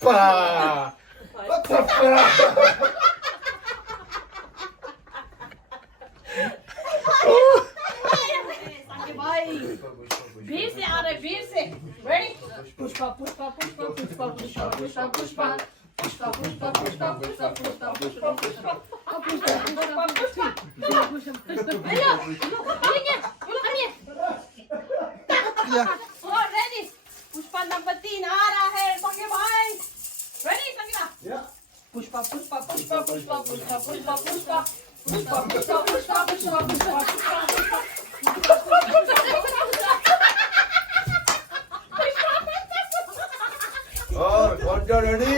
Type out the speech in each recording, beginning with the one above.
Pushpa. What the fuck? फिर से आ रहे फिर से ready Pushpa Pushpa Pushpa Pushpa Pushpa Pushpa Pushpa Pushpa Pushpa Pushpa Pushpa Pushpa Pushpa Pushpa Pushpa ready Pushpa number 3 आ रहा है संगे भाई ready संगीता पुष्पा पुष्पा पुष्पा पुष्पा पुष्पा पुष्पा पुष्पा पुष्पा पुष्पा पुष्पा पुष्पा पुष्पा और कौन सा रेडी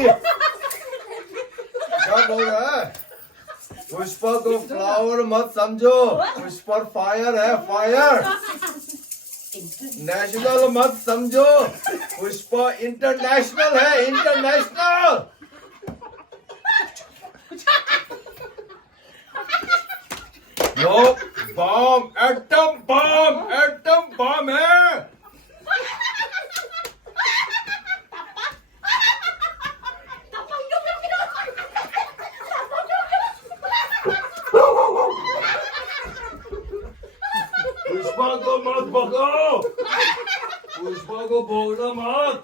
क्या बोल रहा है पुष्पा को फ्लावर मत समझो पुष्पा फायर है फायर नेशनल मत समझो पुष्पा इंटरनेशनल है international no bomb atom bomb है पुष्पा को मत भगाओ पुष्पा को भोगना मत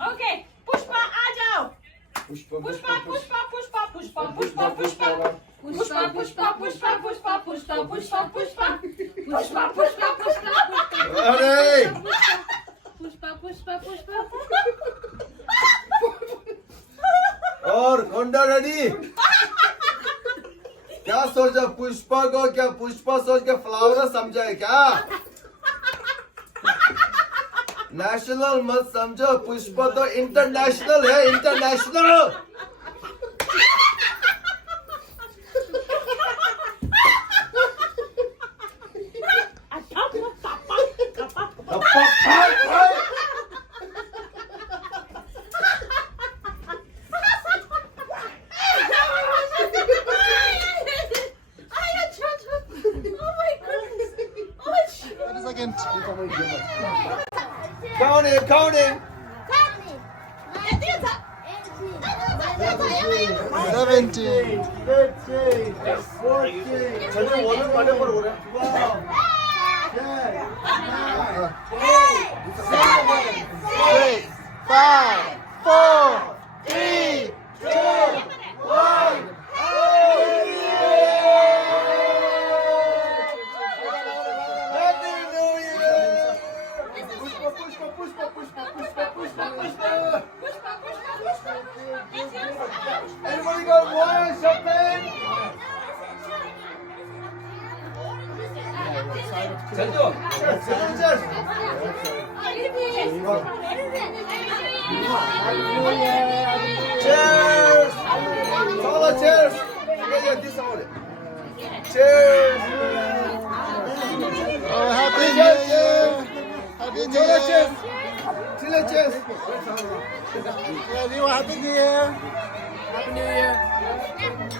ओके पुष्पा आ जाओ पुष्पा पुष्पा पुष्पा पुष्पा पुष्पा पुष्पा पुष्पा पुष्पा पुष्पा पुष्पा पुष्पा पुष्पा पुष्पा पुष्पा पुष्पा पुष्पा अरे पुष्पा पुष्पा पुष्पा और होंडा रेडी क्या सोचा पुष्पा को क्या पुष्पा सोच के फ्लावर समझा है क्या नेशनल मत समझो पुष्पा तो इंटरनेशनल है international Counting. 17, 15, 14. 저녁 오늘 빠져버려 그래. 6, 5, 4, 3, 2, 1. Everybody got one champagne? Cheers! All cheers! Yeah, this one. Cheers! Oh, Happy New Year! Happy New Year! Cheers! Yeah, everyone, Happy New Year! Happy New Year!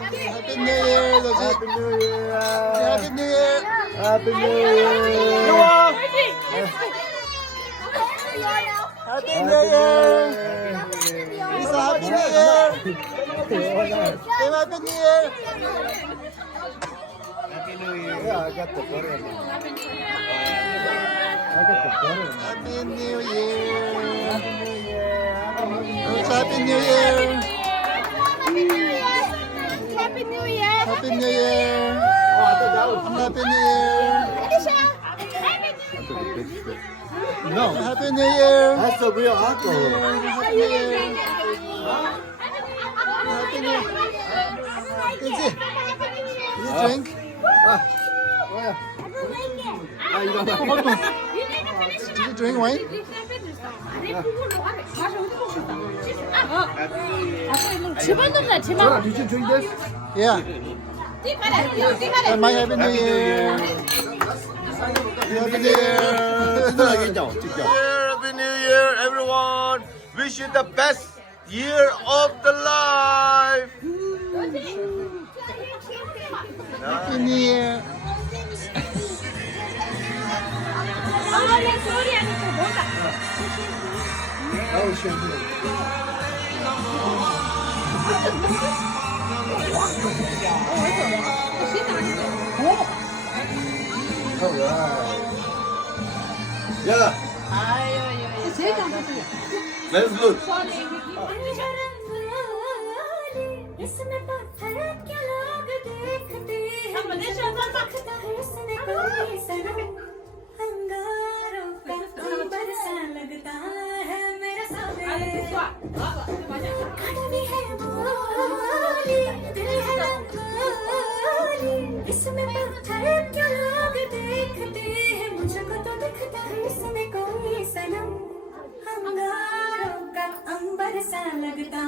Happy New Year! Happy New Year! Happy New Year! Happy New Year! Happy New Year! Lisa, Happy New Year! Tim, Happy New Year! Happy New Year! Yeah, I got the butter. Happy New Year! Coach, Happy New Year! Happy New Year! Happy New Year! Oh, I thought that was Happy New Year! no. Happy New Year! That's the real alcohol. Happy New Year! Happy New Year! Kenzie, you drink? Did you drink wine? 집어넣자 집어 Did you drink this? Yeah. And my Happy New Year. Happy New Year. Happy New Year, everyone! Wish you the best year of the life. Happy New Year. Oh, champagne. All right. Yeah, that's good. इसमें पत्थर क्या लोग देखते हैं लगता है इसने कोई सनम अंगारों का बरसा लगता है मेरा सामने कड़वी है बोली दिल है रंगोली इसमें पत्थर क्या लोग देखते हैं मुझको तो दिखता है इसमें कोई सनम अंगारों का अंबर सा लगता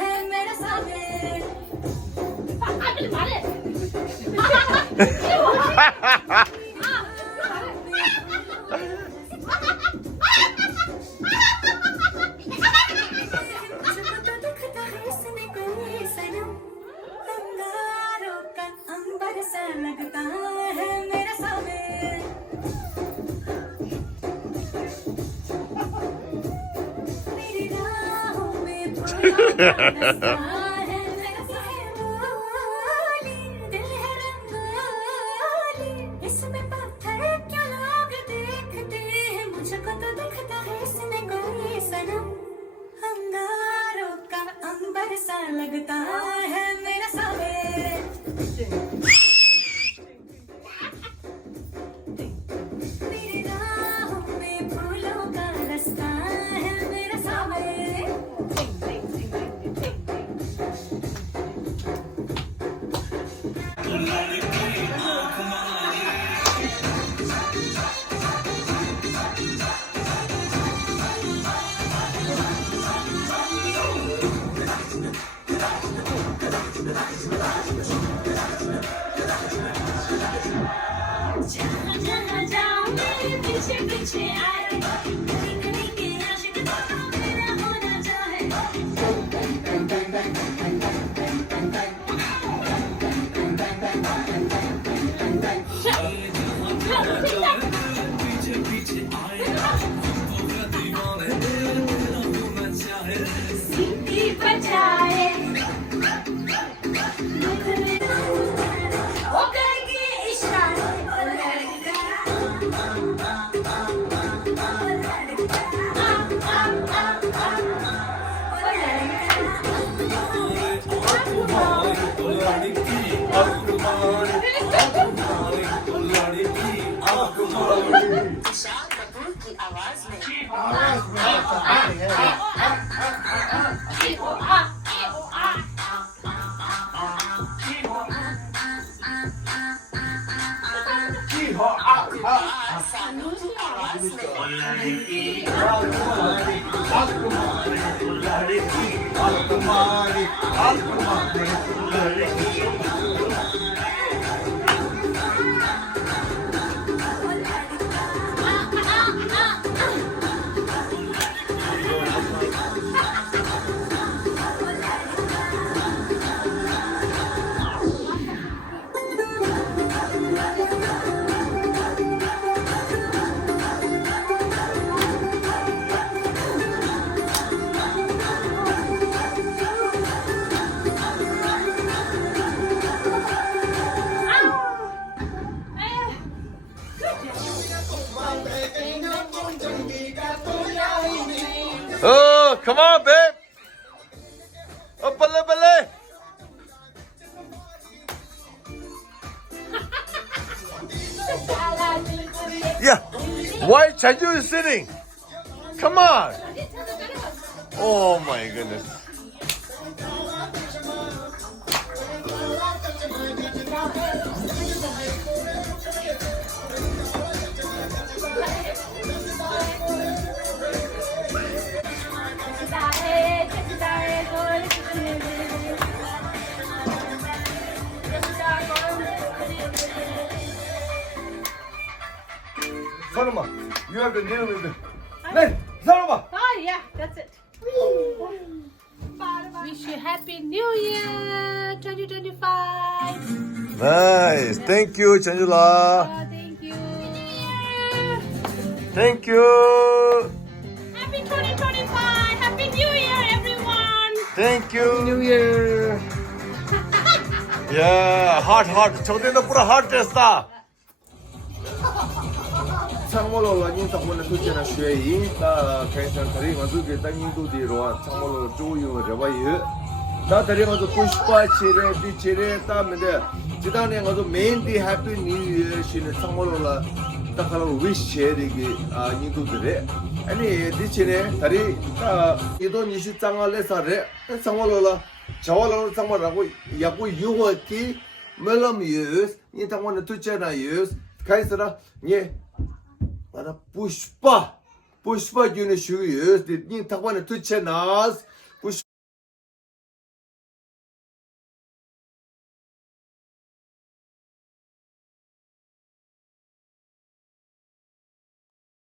है मेरा सामने लगता है मेरा सामने मेरी राहों में फूलों का रास्ता है मेरा सामने दिल है रंगोली इसमें पत्थर क्या लोग देखते हैं मुझको तो दिखता है इसमें कोई सनम अंगारों का अंबर सा लगता है मेरा सामने मेरी राहों में फूलों का रास्ता है मेरा सामने जहाँ जहाँ जाऊँ मेरे पीछे पीछे आए कहीं कहीं के आशिक तो मेरा होना चाहे सीटी बजाए वो करेगी इशारे Oh, come on, babe. Oh, bale, bale. Yeah. Why Chanju is sitting? Come on. Oh my goodness. You have to deal with it. 네, 살아봐. Oh, yeah, that's it. Wish you Happy New Year 2025. Nice. Thank you, 전주라. Oh, thank you. Thank you. Happy 2025. Happy New Year, everyone. Thank you. New Year. Yeah, hot. 정대는 뿌라 hot 됐다. 창mol로 인탁원의 둘째나 쉐이 다 괜찮은 다리 가지고 일단 인도디로 창mol로 조유 저바이 다 다리 가지고 pushpa 치레 디치레 따면데 지단에 가지고 메인디 해피 뉴 이어 신의 창mol로라 딱하고 위시 체리기 인도들에 아니 디치네 다리 이돈 20장알레사레 창mol로라 저월로 창mol라고 야고 유호티 멜럼유스 인탁원의 둘째나 유스 가이스라 예 Pushpa unit shoes, the new Taiwan to Chenas,